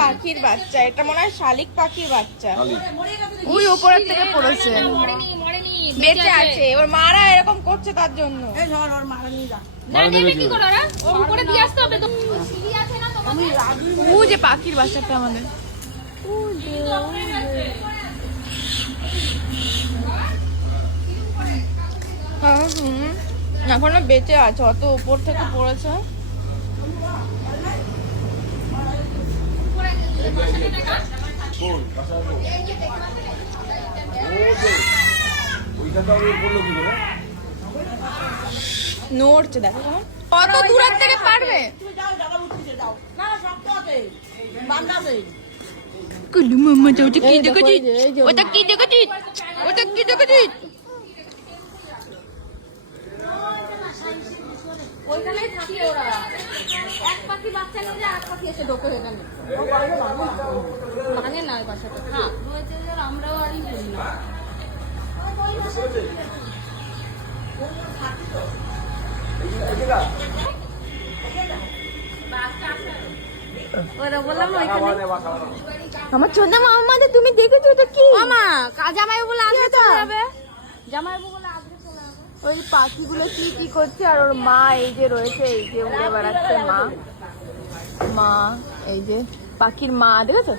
পাখির বাচ্চা, এটা মনে হয় শালিক পাখির বাচ্চা। ওই উপরের থেকে পড়েছে, বেঁচে আছে। ওর মারা এরকম করছে তার জন্য। ও যে পাখির বাচ্চাটা আমাদের এখনো বেঁচে আছে, অত উপর থেকে পড়েছে। নড়ছে, দেখো কত দূরের থেকে পারবে। কুলু মাম্মা, ওটা কি দেখেছিস? ওটা কি দেখেছিস? ওটা কি দেখেছিস? ওইখানেই থাকে ওরা। এক পাখি বাচ্চা নিয়ে আর পাখি এসে ঢোকে এখানে। মানে না বাসাটা। হ্যাঁ, রয়েছে যে আমরাও আরই বলি না। ওরা বললাম ওইখানে। আমার ছোট মামা, তুমি দেখেছো ওটা কি? মামা, জামাই বলে আগে চলে যাবে। জামাই বলে আগে চলে যাবে। ওই পাখিগুলো কি কি করছে, আর ওর মা এই যে রয়েছে, এই যে উড়ে বেড়াচ্ছে মা। এই যে পাখির মা, দেখেছো?